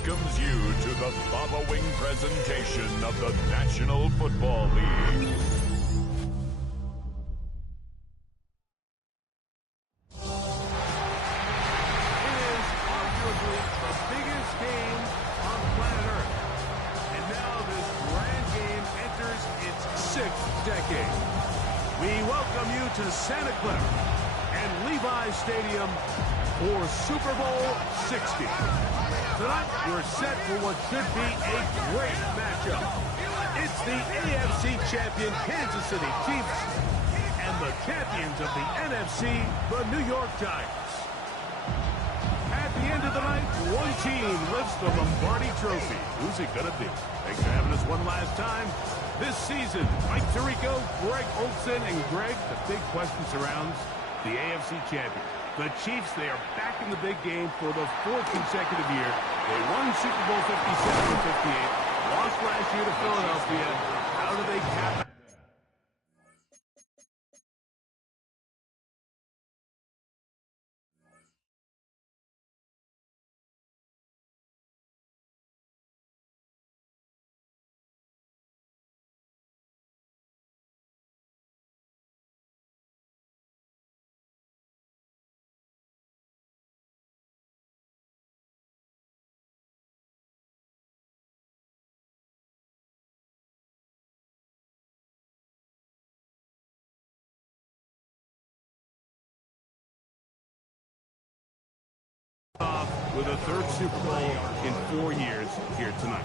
welcomes you to the following presentation of the National Football League. It is arguably the biggest game on planet Earth. And now this grand game enters its 6th decade. We welcome you to Santa Clara and Levi's Stadium for Super Bowl 60. Tonight, we're set for what should be a great matchup. It's the AFC champion Kansas City Chiefs and the champions of the NFC, the New York Giants. At the end of the night, one team lifts the Lombardi Trophy. Who's it going to be? Thanks for having us one last time. This season, Mike Tirico, Greg Olsen, and Greg, the big question surrounds the AFC champion. The Chiefs, they are back in the big game for the 4th consecutive year. They won Super Bowl 57 and 58, lost last year to Philadelphia. How do they cap it? With a 3rd Super Bowl in 4 years here tonight.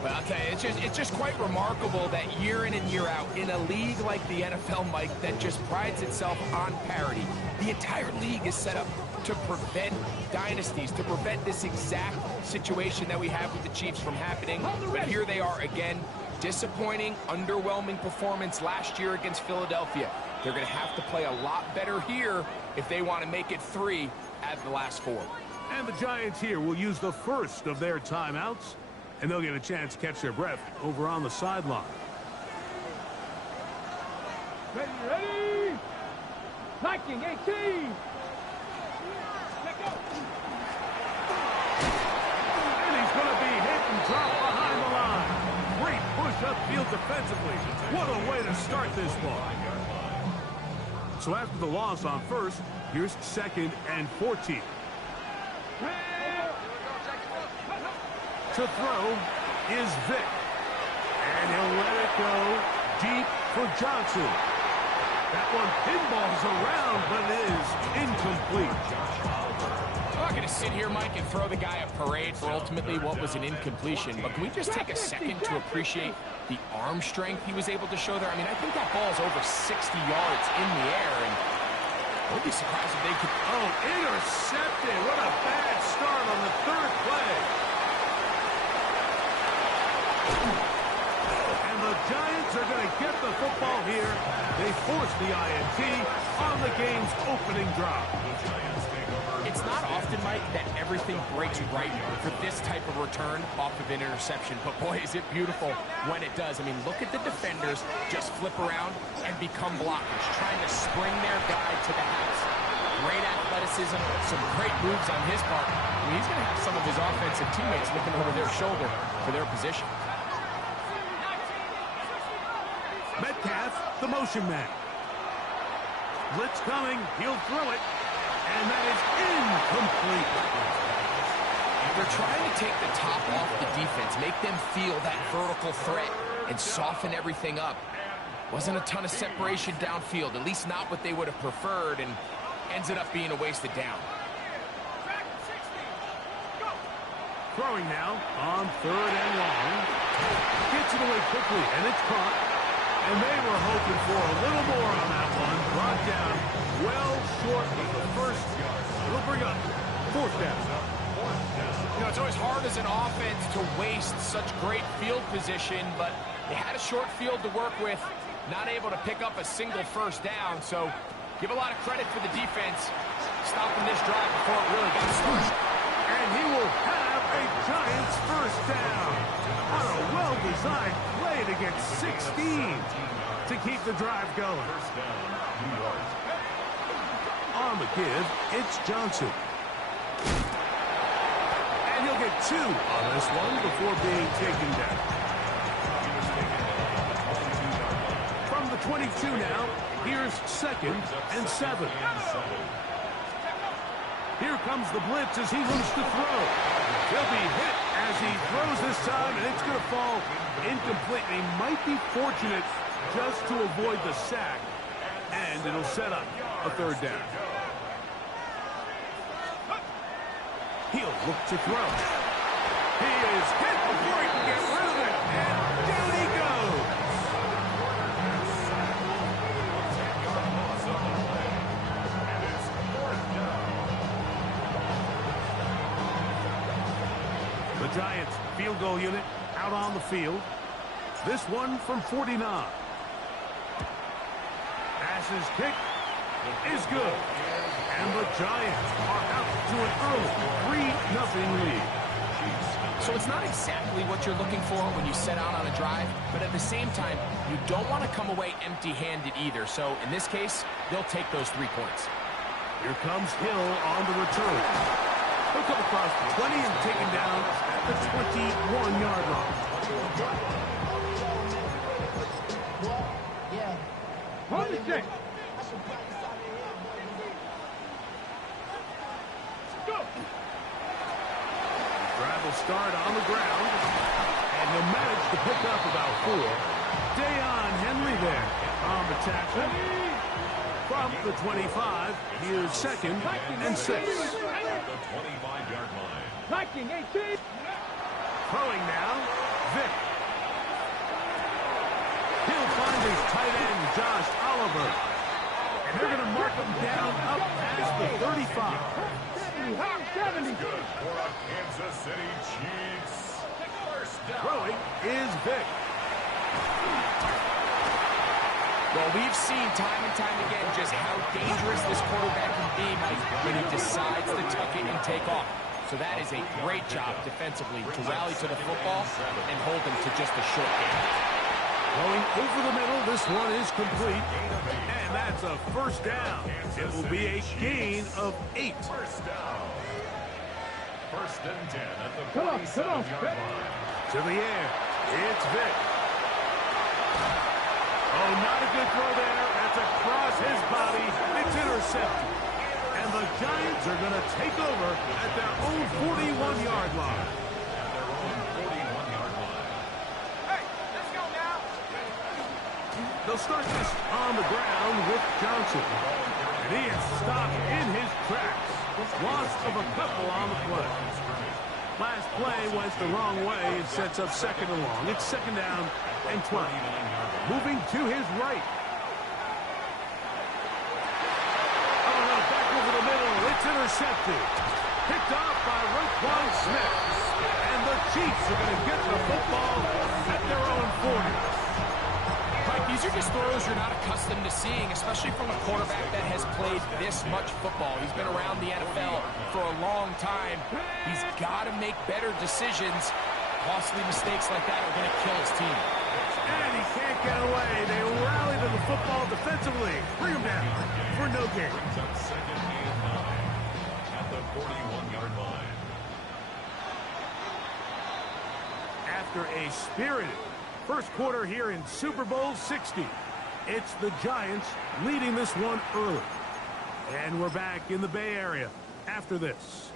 But I'll tell you, it's just quite remarkable that year in and year out, in a league like the NFL, Mike, that just prides itself on parity, the entire league is set up to prevent dynasties, to prevent this exact situation that we have with the Chiefs from happening. But here they are again. Disappointing, underwhelming performance last year against Philadelphia. They're going to have to play a lot better here if they want to make it 3 out of the last 4. And the Giants here will use the first of their timeouts, and they'll get a chance to catch their breath over on the sideline. Ready! Liking 18! Let go! And he's going to be hit and dropped behind the line. Great push upfield defensively. What a way to start this ball. So after the loss on 1st, here's 2nd and 14. To throw is Vick. And he'll let it go deep for Johnson. That one pinballs around, but it is incomplete. I'm not going to sit here, Mike, and throw the guy a parade for ultimately what was an incompletion, but can we just take a second to appreciate the arm strength he was able to show there? I mean, I think that ball is over 60 yards in the air, and I would be surprised if they could... Oh, intercepted. What a bad start on the 3rd play. And the Giants are going to get the football here. They force the INT on the game's opening drive. It's not often, Mike, that everything breaks right for this type of return off of an interception. But, boy, is it beautiful when it does. I mean, look at the defenders just flip around and become blockers, trying to spring their guy to the house. Great athleticism, some great moves on his part. I mean, he's going to have some of his offensive teammates looking over their shoulder for their position. Metcalf, the motion man. Blitz coming. He'll throw it. And that is incomplete. They're trying to take the top off the defense, make them feel that vertical threat, and soften everything up. Wasn't a ton of separation downfield, at least not what they would have preferred, and ends it up being a wasted down. Throwing now on 3rd and long. Gets it away quickly, and it's caught. And they were hoping for a little more on that one. Brought down well short of the 1st. It'll bring up 4th down. You know, it's always hard as an offense to waste such great field position, but they had a short field to work with, not able to pick up a single 1st down. So give a lot of credit for the defense stopping this drive before it really got started. And he will have a Giants 1st down. What a well-designed play to get 16 to keep the drive going. On the give, it's Johnson. And he'll He'll get 2 on this one before being taken down. From the 22 now, here's 2nd and 7. Here comes the blitz as he looks to throw. He'll be hit as he throws this time, and it's going to fall incomplete. He might be fortunate just to avoid the sack, and it'll set up a 3rd down. He'll look to throw. He is hit before he can get rid of it, and down he goes. The Giants field goal unit out on the field. This one from 49. Passes kick is good. And the Giants are out to an early 3-0 lead. So it's not exactly what you're looking for when you set out on a drive, but at the same time, you don't want to come away empty-handed either. So in this case, they'll take those 3 points. Here comes Hill on the return. He'll come across the 20 and taken down at the 21-yard line. Hold the stick. Drive will start on the ground, and he'll manage to pick up about 4. Deion Henley there on the tackle. From the 25, here's 2nd and 6. The 25-yard line. Viking 18. Throwing now, Vick. He'll find his tight end, Josh Oliver. And they're going to mark him down up past the 35. 70. Good for a Kansas City Chiefs. First down. Throwing is Vick. Well, we've seen time and time again just how dangerous this quarterback can be, Mike, when he decides to tuck it and take off. So that is a great job defensively to rally to the football and hold him to just a short game. Going over the middle, this one is complete. And that's a 1st down. It will be a gain of 8. First down. 1st and 10 at the Come on, 47-yard Vick. line. To the air, it's Vick. Oh, not a good throw there. That's across his body. It's intercepted. And the Giants are going to take over at their own 41-yard line. At their own 41-yard line. Hey, let's go now. They'll start this on the ground with Johnson. And he is stopped in his tracks. Loss of a couple on the play. Last play went the wrong way. It sets up 2nd and long. It's 2nd down and 20. Moving to his right. Oh, no, back over the middle. It's intercepted. Picked off by Roquan Smith. And the Chiefs are going to get the football at their own 40. Mike, these are just throws you're not accustomed to seeing, especially from a quarterback that has played this much football. He's been around the NFL for a long time. He's got to make better decisions. Costly mistakes like that are going to kill his team. And he can't get away. They rally to the football defensively. Bring him down for no gain. Brings up 2nd and 9 at the 41-yard line. After a spirited first quarter here in Super Bowl 60, it's the Giants leading this one early. And we're back in the Bay Area after this.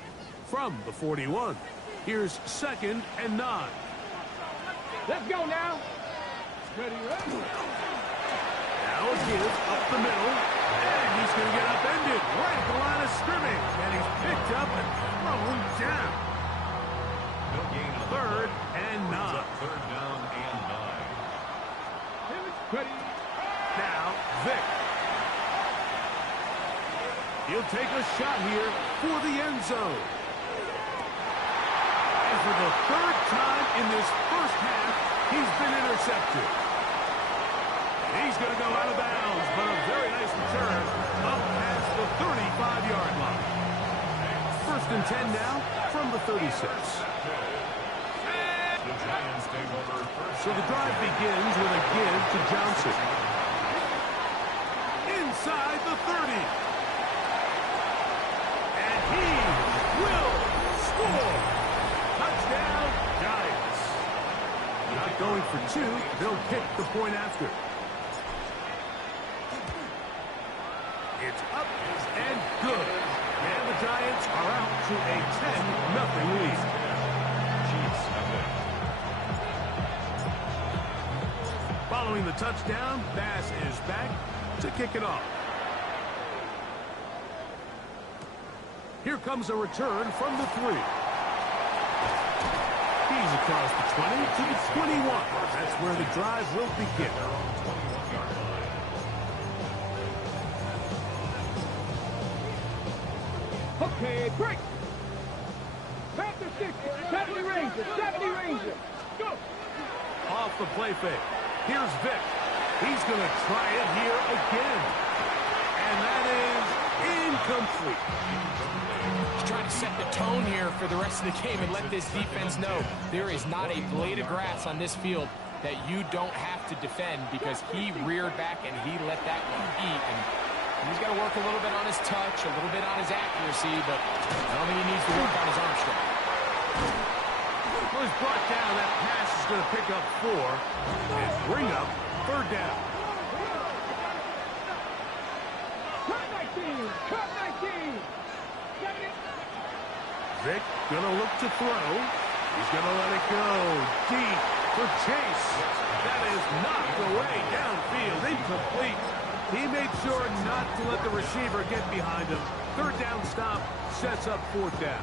From the 41, here's 2nd and 9. Let's go now. Ready, ready. Now a give up the middle. And he's going to get upended right at the line of scrimmage. And he's picked up and thrown down. No gain on the 3rd play. and Brings 9. up 3rd down and 9. Ready. Now Vick. He'll take a shot here for the end zone. And for the 3rd time in this first half, he's been intercepted. He's going to go out of bounds, but a very nice return up past the 35-yard line. 1st and 10 now from the 36. The Giants take over first. So the drive begins with a give to Johnson. Inside the 30. And he will score. going for two. They'll kick the point after. It's up and good. And the Giants are out to a 10-0 lead. Following the touchdown, Bass is back to kick it off. Here comes a return from the 3. He's across the 20 to the 21. That's where the drive will begin. Okay, break. Panther 60, 70 Ranger, 70 Ranger. Go. Off the play fake. Here's Vic. He's going to try it here again. And that is incomplete. He's trying to set the tone here for the rest of the game and let this defense know there is not a blade of grass on this field that you don't have to defend, because he reared back and he let that one eat. And he's got to work a little bit on his touch, a little bit on his accuracy, but I don't think he needs to work on his arm strength. Well, he's brought down. That pass is going to pick up 4 and bring up third down. Cut 19, cut 19. 70. Vic going to look to throw. He's going to let it go deep for Chase. That is knocked away downfield, incomplete. He made sure not to let the receiver get behind him. Third down stop sets up fourth down.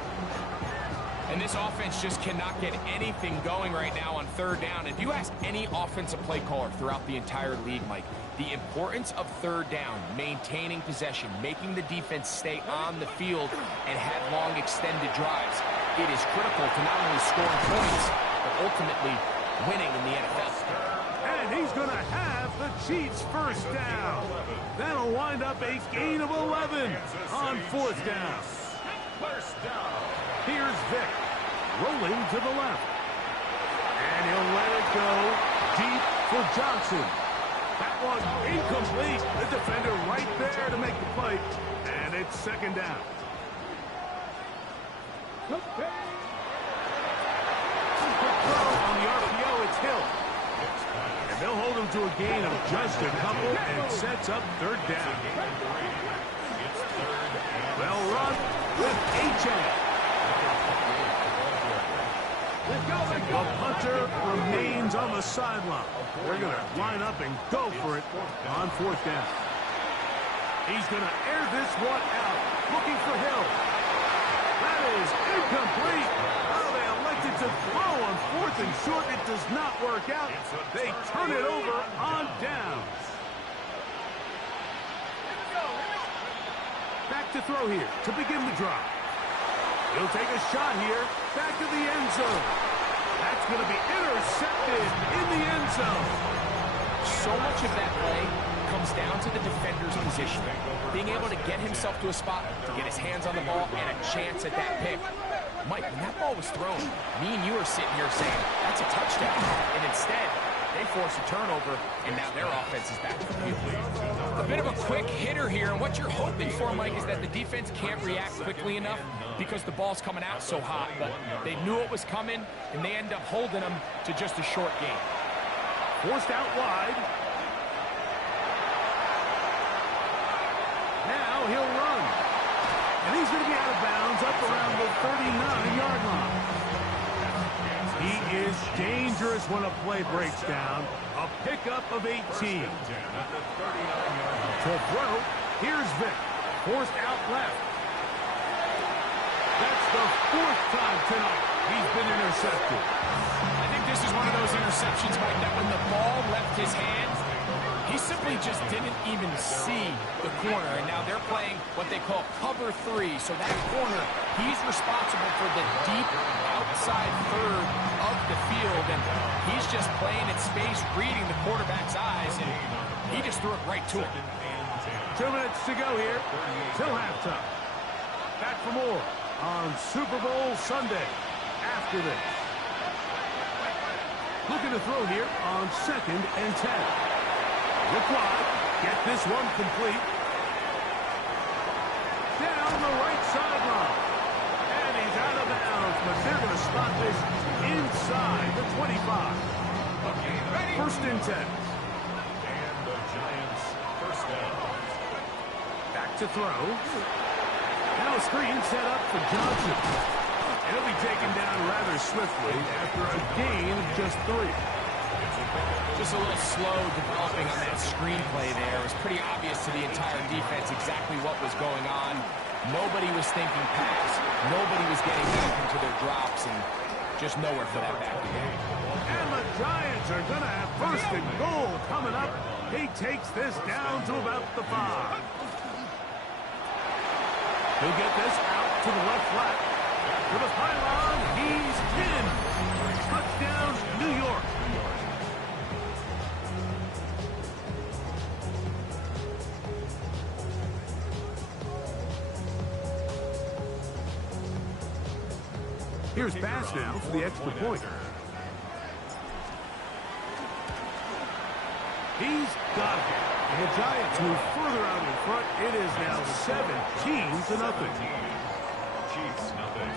And this offense just cannot get anything going right now on third down. If you ask any offensive play caller throughout the entire league, Mike, the importance of third down, maintaining possession, making the defense stay on the field and have long extended drives, it is critical to not only scoring points, but ultimately winning in the NFL. And he's going to have the Chiefs first down. That'll wind up a gain of 11 on fourth down. Here's Vic, rolling to the left. And he'll let it go deep for Johnson. That one incomplete. The defender right there to make the play. And it's second down. Quick throw on the RPO, it's Hill. And they'll hold him to a gain of just a couple and sets up third down. Well run with H.A. The punter remains on the sideline. They're going to line up and go for it on fourth down. He's going to air this one out, looking for Hill. That is incomplete. Oh, they elected to throw on fourth and short. It does not work out. They turn it over on downs. Back to throw here to begin the drive. He'll take a shot here, back to the end zone. That's going to be intercepted in the end zone. So much of that play comes down to the defender's position. Being able to get himself to a spot, to get his hands on the ball, and a chance at that pick. Mike, when that ball was thrown, me and you are sitting here saying, that's a touchdown. And instead, they force a turnover, and now their offense is back to the field. A bit of a quick hitter here, and what you're hoping for, Mike, is that the defense can't react quickly enough because the ball's coming out so hot. But they knew it was coming, and they end up holding them to just a short game. Forced out wide. Now he'll run. And he's going to be out of bounds up around the 39-yard line. He is dangerous when a play breaks down. A pickup of 18. To throw, here's Vic. Forced out left. That's the fourth time tonight he's been intercepted. I think this is one of those interceptions, Mike, that when the ball left his hands, he simply just didn't even see the corner. And now they're playing what they call cover 3. So that corner, he's responsible for the deep outside third of the field. And he's just playing in space, reading the quarterback's eyes, and he just threw it right to him. 2 minutes to go here till halftime. Back for more on Super Bowl Sunday after this. Looking to throw here on 2nd and 10. Look wide. Get this one complete. Down the right sideline. And he's out of bounds, but they're going to spot this inside the 25. A First and 10. And the Giants first down. Back to throw. Now a screen set up for Johnson. He'll be taken down rather swiftly after a gain of just 3. Just a little slow developing on that screenplay there. It was pretty obvious to the entire defense exactly what was going on. Nobody was thinking pass. Nobody was getting back into their drops, and just nowhere for that back to go. And the Giants are going to have first and goal coming up. He takes this down to about the 5. He'll get this out to the left flat. To the pylon, he's in. Touchdown, New York. Here's Bass now for the extra point. He's got it. And the Giants move further out in front. It is now 17-0. Chiefs nothing.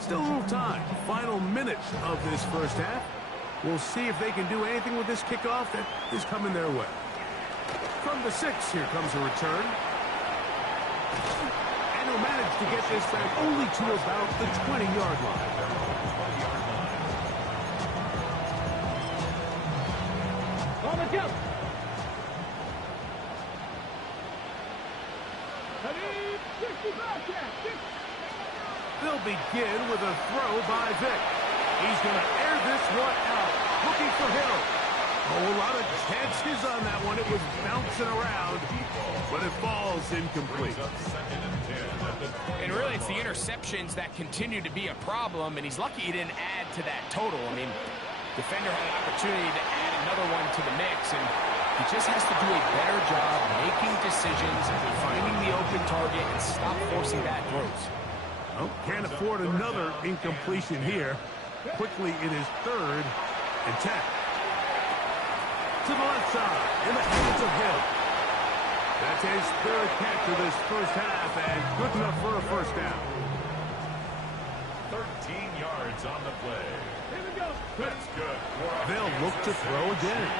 Still a little time. Final minutes of this first half. We'll see if they can do anything with this kickoff that is coming their way. From the 6, here comes a return. And he'll manage to get this back only to about the 20-yard line. On the jump. Ready, 65 catch. They'll begin with a throw by Vick. He's going to air this one out. Looking for Hill. A whole lot of chances on that one. It was bouncing around, but it falls incomplete. And really, it's the interceptions that continue to be a problem, and he's lucky he didn't add to that total. I mean, defender had an opportunity to add another one to the mix, and he just has to do a better job making decisions, finding the open target, and stop forcing bad throws. Oh, can't afford another incompletion here. Quickly, it is 3rd and 10. To the left side, in the hands of Hill. That's his 3rd catch of this first half, and good enough for a first down. 13 yards on the play. Here we go. That's good. They'll look to throw again.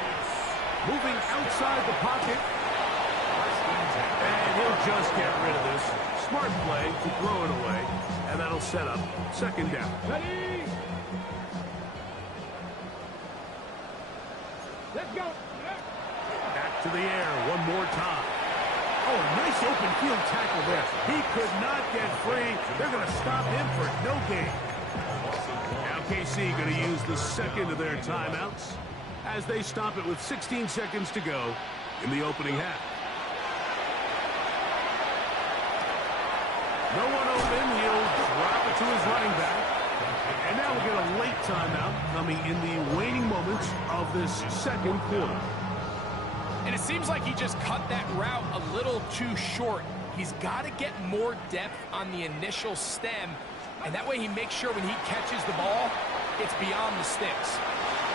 Moving outside the pocket. And he'll just get rid of this. Smart play to throw it away. And that'll set up 2nd down. Ready. Let's go. Back to the air one more time. Oh, a nice open field tackle there. He could not get free. They're going to stop him for no gain. Now KC going to use the 2nd of their timeouts as they stop it with 16 seconds to go in the opening half. No one open. He'll drop it to his running back. And now we'll get a late timeout coming in the waning moments of this 2nd quarter. And it seems like he just cut that route a little too short. He's got to get more depth on the initial stem, and that way he makes sure when he catches the ball, it's beyond the sticks.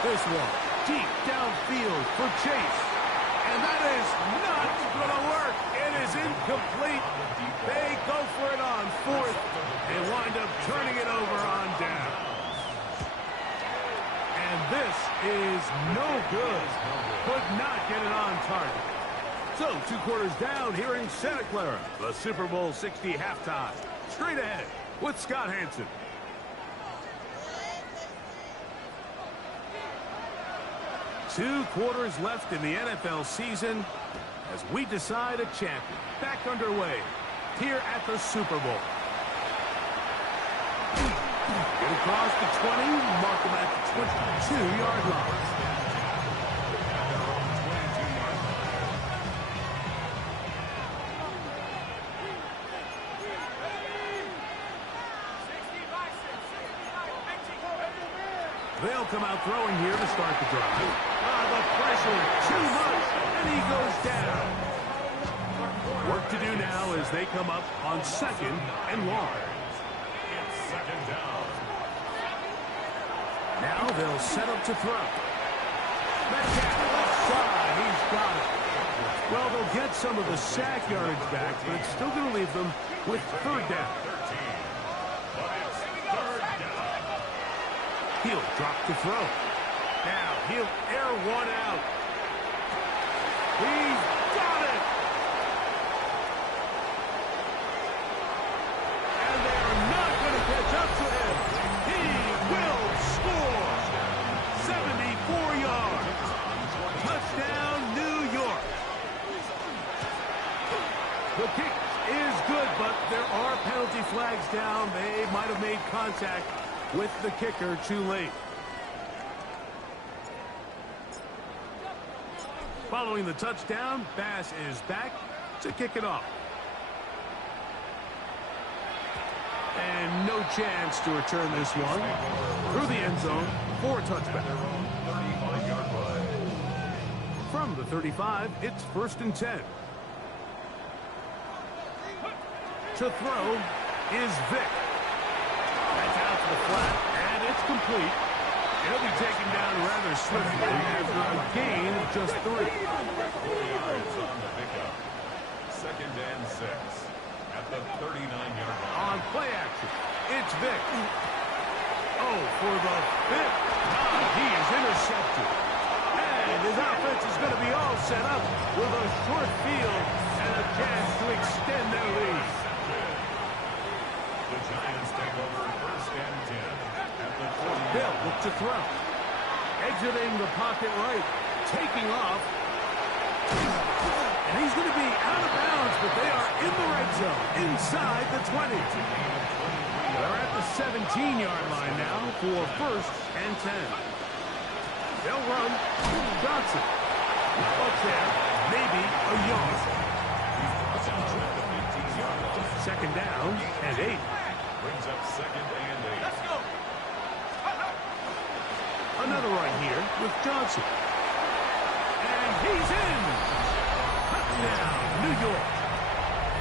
This one, deep downfield for Chase. And that is not going to work. It is incomplete. They go for it on 4th. They wind up turning it over on down. And this is no good. Could not get it on target. So, 2 quarters down here in Santa Clara. The Super Bowl 60 halftime. Straight ahead with Scott Hanson. Two quarters left in the NFL season as we decide a champion. Back underway here at the Super Bowl. Get across the 20, mark them at the 22-yard line. They'll come out throwing here to start the drive. The pressure too much, and he goes down. Work to do now as they come up on 2nd and long. It's 2nd down. Now they'll set up to throw. Metcalf left side, he's got it. Well, they'll get some of the sack yardage back, but it's still going to leave them with 3rd down. He'll drop the throw. Now he'll air one out. He's got it. And they are not going to catch up to him. He will score. 74 yards. Touchdown, New York. The kick is good, but there are penalty flags down. They might have made contact with the kicker too late. Following the touchdown, Bass is back to kick it off. And no chance to return this one through the end zone for a touchback. From the 35, it's 1st and 10. To throw is Vick. That's out to the flat, and it's complete. He'll be taken down rather swiftly after a gain of just 3. 4 yards on the pickup. 2nd and 6 at the 39-yard line. On play action, it's Vick. Oh, for the 5th time, he is intercepted. And his offense is going to be all set up with a short field and a chance to extend their lead. The Giants take over 1st and 10 at the 20. Bill looks to throw. Exiting the pocket right. Taking off. And he's going to be out of bounds, but they are in the red zone. Inside the 20. They're at the 17-yard line now for 1st and 10. They'll run. Johnson. Up there. Maybe a yard. 2nd down and 8. Brings up 2nd and 8. Let's go. Another run here with Johnson. And he's in. Touchdown, New York.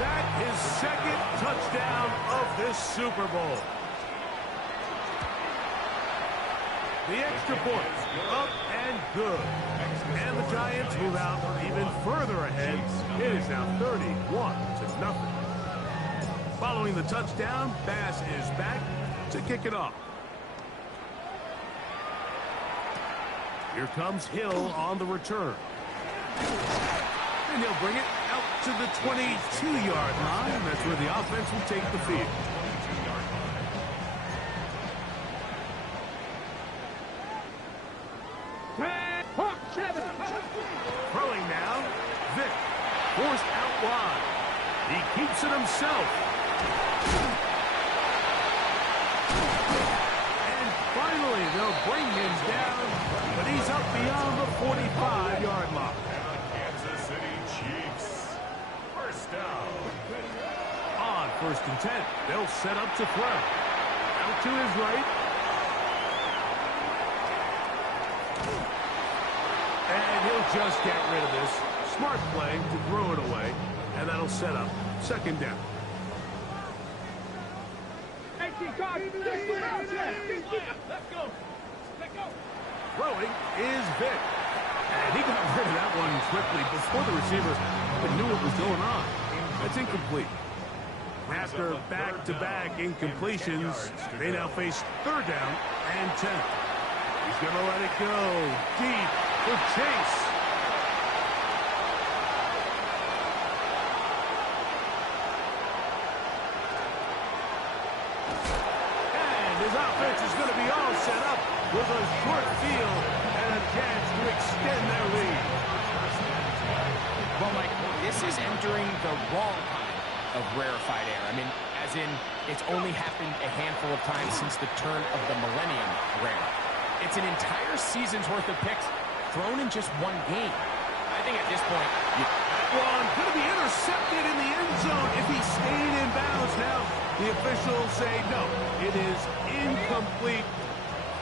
That is 2nd touchdown of this Super Bowl. The extra point, up and good. And the Giants move out even further ahead. It is now 31-0. Following the touchdown, Bass is back to kick it off. Here comes Hill on the return. And he'll bring it out to the 22-yard line. That's where the offense will take the field. Throwing now, Vick. Forced out wide. He keeps it himself. And finally, they'll bring him down, but he's up beyond the 45-yard line. Kansas City Chiefs. 1st down. On 1st and 10, they'll set up to throw. Out to his right. And he'll just get rid of this. Smart play to throw it away, and that'll set up 2nd down. Let's go. Let's go. Throwing is Vick. And he got rid of that one quickly before the receiver even knew what was going on. That's incomplete. After back-to-back incompletions, they now face 3rd down and 10. He's going to let it go deep for Chase. And his offense is going to be all set up with a short field and a chance to extend their lead. Well, Mike, this is entering the wrong kind of rarefied air. I mean, as in, it's only happened a handful of times since the turn of the millennium rare. It's an entire season's worth of picks thrown in just one game. I think at this point, That one going to be intercepted in the end zone if he stayed in bounds. Now, the officials say no, it is incomplete.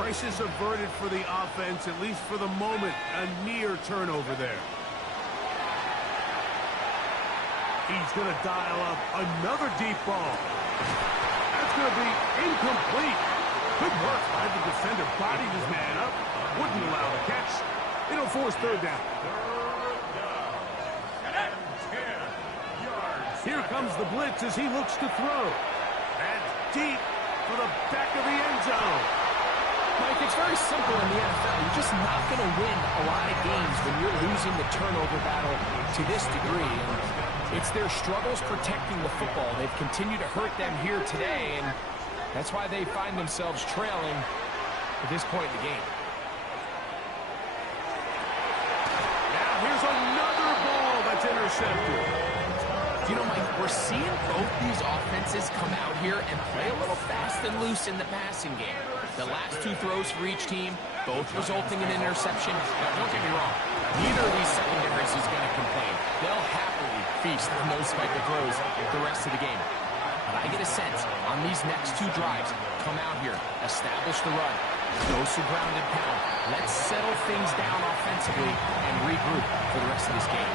Crisis averted for the offense, at least for the moment. A near turnover there. He's going to dial up another deep ball. That's going to be incomplete. Good work by the defender. Bodied his man up. Wouldn't allow the catch. It'll force 3rd down. Here comes the blitz as he looks to throw. That's deep for the back of the end zone. Mike, it's very simple in the NFL. You're just not going to win a lot of games when you're losing the turnover battle to this degree. And it's their struggles protecting the football. They've continued to hurt them here today, and that's why they find themselves trailing at this point in the game. Now here's another ball that's intercepted. You know, Mike, we're seeing both these offenses come out here and play a little fast and loose in the passing game. The last two throws for each team, both resulting in an interception. Now, don't get me wrong, neither of these secondaries is going to complain. They'll happily feast on those type of throws the rest of the game. But I get a sense on these next two drives, come out here, establish the run, go some ground and pound. Let's settle things down offensively and regroup for the rest of this game.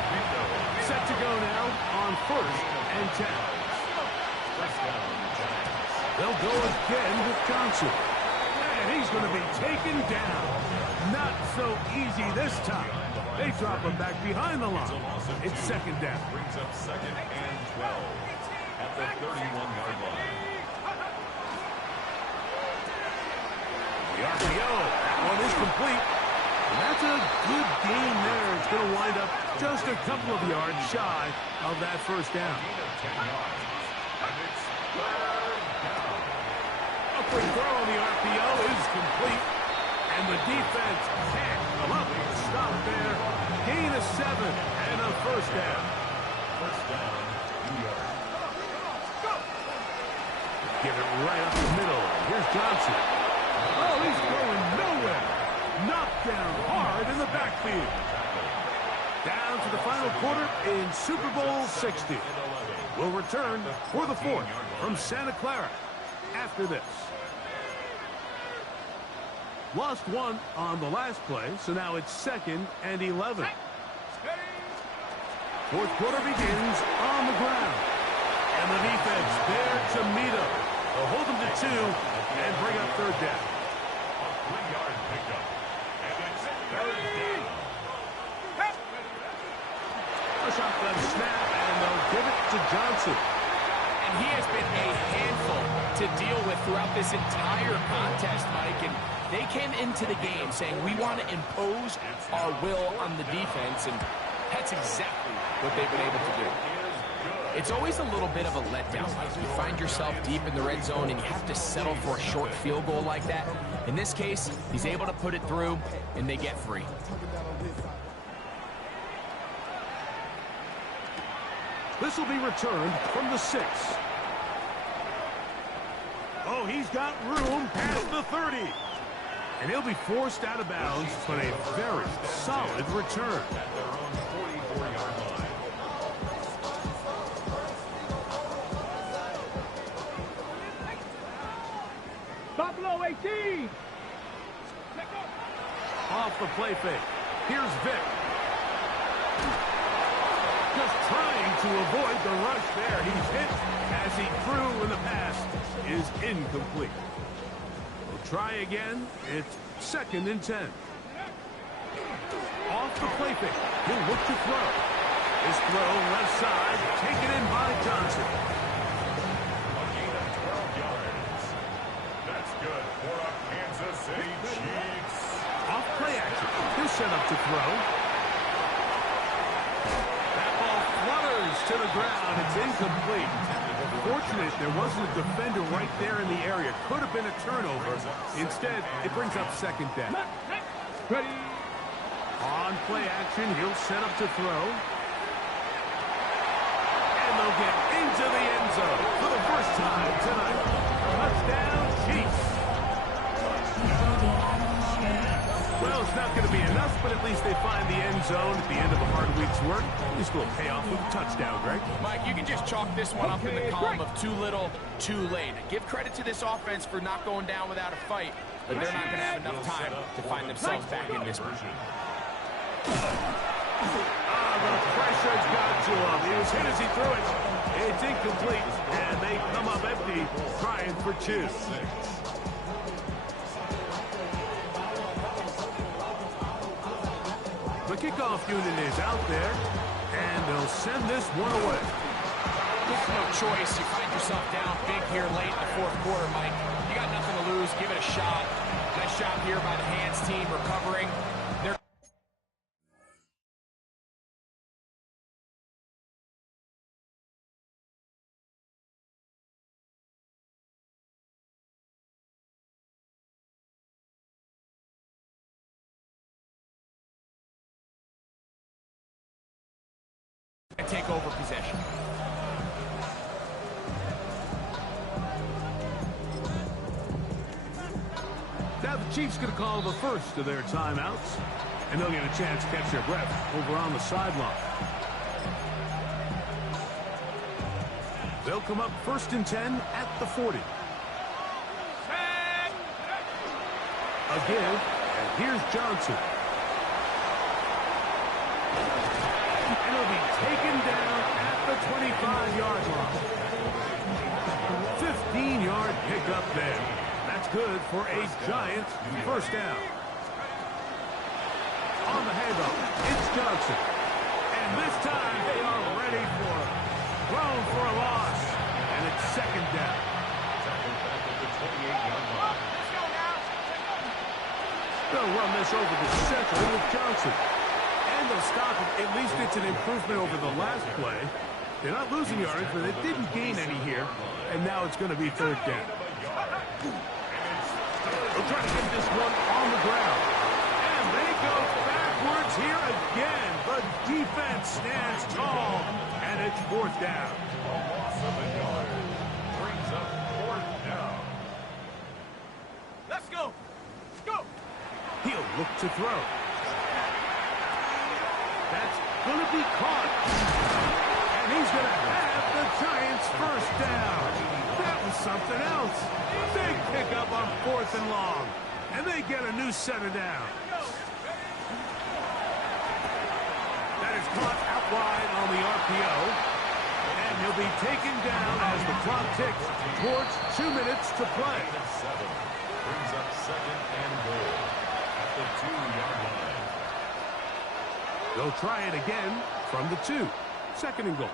Set to go now on 1st and 10. They'll go again with Johnson. And he's going to be taken down. Not so easy this time. They drop him back behind the line. It's 2nd down. Brings up 2nd and 12 at the 31-yard line. The RPO. That one is complete. And that's a good gain there. It's going to wind up just a couple of yards shy of that 1st down. A quick throw on the RPO is complete. And the defense can't come up with a stop there. Gain of 7 and a 1st down. First down, New York. Give it right up the middle. Here's Johnson. Oh, he's going nowhere. Knocked down hard in the backfield. Down to the final quarter in Super Bowl 60. We'll return for the 4th from Santa Clara after this. Lost one on the last play, so now it's 2nd and 11. 4th quarter begins on the ground. And the defense there to meet him. They'll hold him to 2 and bring up 3rd down. A 3-yard pickup. And it's 3rd down. A shotgun snap, and they'll give it to Johnson. And he has been a handful to deal with throughout this entire contest, Mike. And they came into the game saying, we want to impose our will on the defense, and that's exactly what they've been able to do. It's always a little bit of a letdown, Mike. You find yourself deep in the red zone, and you have to settle for a short field goal like that. In this case, he's able to put it through, and they get 3. This will be returned from the 6. Oh, he's got room past the 30. And he'll be forced out of bounds, but a very solid return. At their own 44-yard line. Buffalo 18. Off the play fake. Here's Vic. Just trying to avoid the rush there. He's hit as he threw, and the pass is incomplete. We'll try again. It's 2nd and 10. Off the play fake. He'll look to throw. His throw left side, taken in by Johnson. A gain of 12 yards. That's good for a Kansas City Chiefs. Off play action. He'll set up to throw. That ball flutters to the ground. It's incomplete. Fortunate there wasn't a defender right there in the area. Could have been a turnover. Instead, it brings up 2nd down. Ready. On play action, he'll set up to throw. And they'll get into the end zone for the first time tonight. Touchdown, Chiefs. Well, it's not going to be enough, but at least they find the end zone at the end of a hard week's work. This will pay off with a touchdown, Greg. Mike, you can just chalk this one up in the column of too little, too late. Give credit to this offense for not going down without a fight, but they're not going to have enough time to find themselves back in this one. The pressure's got to him. He was hit as he threw it. It's incomplete, and they come up empty, trying for 2. The kickoff unit is out there, and they'll send this one away. There's no choice. You find yourself down big here late in the 4th quarter, Mike. You got nothing to lose. Give it a shot. Nice job here by the hands team recovering. They're gonna take over possession. Now the Chiefs going to call the first of their timeouts, and they'll get a chance to catch their breath over on the sideline. They'll come up 1st and 10 at the 40. A give, and here's Johnson. And he'll be taken down at the 25-yard line. 15-yard pickup there. That's good for a Giants first down. On the handoff, it's Johnson. And this time they are ready for it. Thrown for a loss. And it's 2nd down. Tackle back at the 28-yard line. They'll run this over the center with Johnson. And they'll stop it. At least it's an improvement over the last play. They're not losing yards, but they didn't gain any here. And now it's going to be 3rd down. They'll try to get this one on the ground. And they go backwards here again. The defense stands tall. And it's 4th down. A loss of a yard. Brings up 4th down. Let's go. Go. He'll look to throw. That's going to be caught. And he's going to have the Giants first down. That was something else. Big pickup on 4th and long. And they get a new set of down. That is caught out wide on the RPO. And he'll be taken down as the clock ticks towards 2 minutes to play. 7. Brings up 2nd and goal at the 2-yard line. They'll try it again from the 2. 2nd and goal.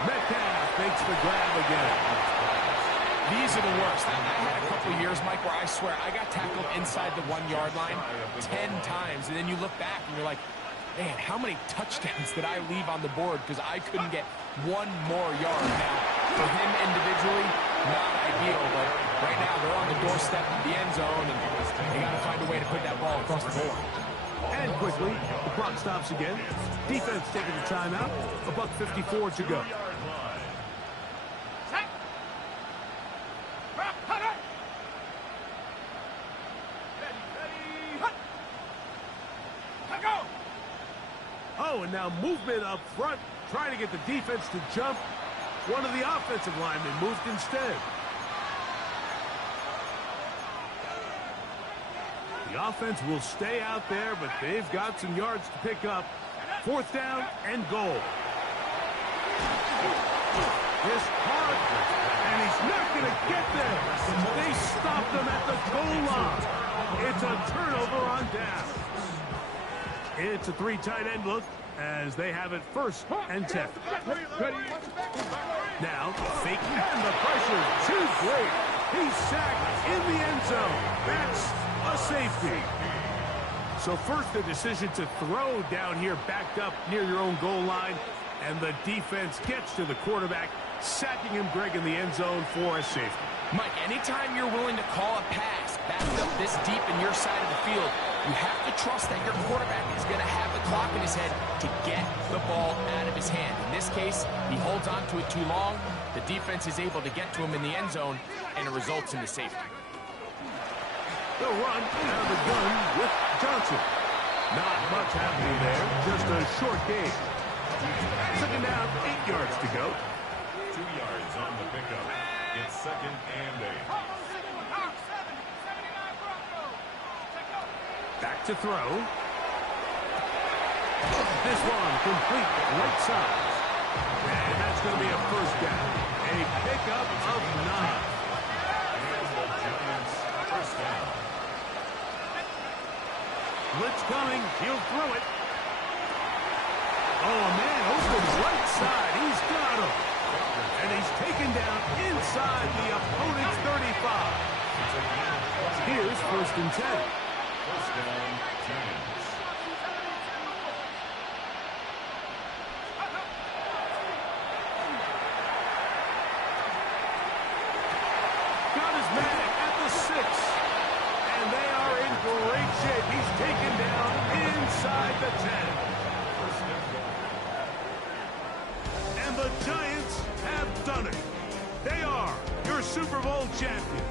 Metcalf makes the grab again. These are the worst. I had a couple years, Mike, where I swear I got tackled inside the 1-yard line 10 times, and then you look back and you're like, man, how many touchdowns did I leave on the board because I couldn't get one more yard? Now, for him individually, not ideal, but right now they're on the doorstep of the end zone, and they got to find a way to put that ball across the board. And quickly, the clock stops again. Defense taking the timeout. $1:54 to go. Oh, and now movement up front, trying to get the defense to jump. One of the offensive linemen moved instead. The offense will stay out there, but they've got some yards to pick up. 4th down and goal. This hard, and he's not going to get there. They stopped him at the goal line. It's a turnover on down. It's a 3 tight end look as they have it 1st and 10. Now, fake and the pressure too great. He's sacked in the end zone. That's a safety. So first the decision to throw down here backed up near your own goal line, and the defense gets to the quarterback, sacking him, Greg, in the end zone for a safety. Mike, anytime you're willing to call a pass backed up this deep in your side of the field, you have to trust that your quarterback is going to have the clock in his head to get the ball out of his hand. In this case, he holds on to it too long. The defense is able to get to him in the end zone, and it results in the safety. They'll run out of the gun with Johnson. Not much happening there, just a short game. 2nd down, 8 yards to go. 2 yards on the pickup. It's 2nd and 8. Back to throw. This one complete right side. And that's going to be a 1st down. A pickup of 9. And the Giants first down. Blitz coming. He'll throw it. Oh, man, open right side. He's got him. And he's taken down inside the opponent's 35. Here's 1st and 10. First down, Giants. Got his man at the 6. And they are in great shape. He's taken down inside the 10. First and goal. And the Giants have done it. They are your Super Bowl champions.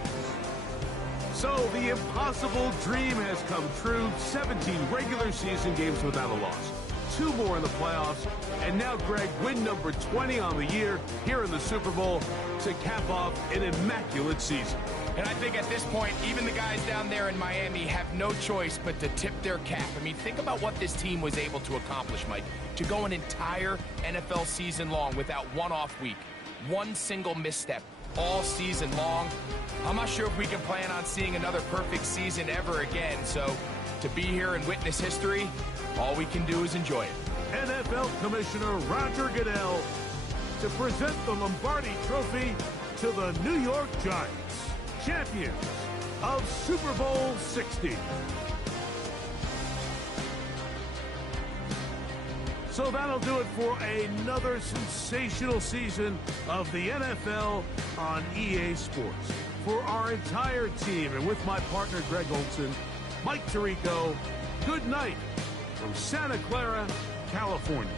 So the impossible dream has come true. 17 regular season games without a loss. 2 more in the playoffs. And now, Greg, win number 20 on the year here in the Super Bowl to cap off an immaculate season. And I think at this point, even the guys down there in Miami have no choice but to tip their cap. I mean, think about what this team was able to accomplish, Mike. To go an entire NFL season long without one off week, one single misstep, all season long. I'm not sure if we can plan on seeing another perfect season ever again. So to be here and witness history, all we can do is enjoy it. NFL Commissioner Roger Goodell to present the Lombardi Trophy to the New York Giants, champions of Super Bowl 60. So that'll do it for another sensational season of the NFL on EA Sports. For our entire team and with my partner Greg Olson, Mike Tirico, good night from Santa Clara, California.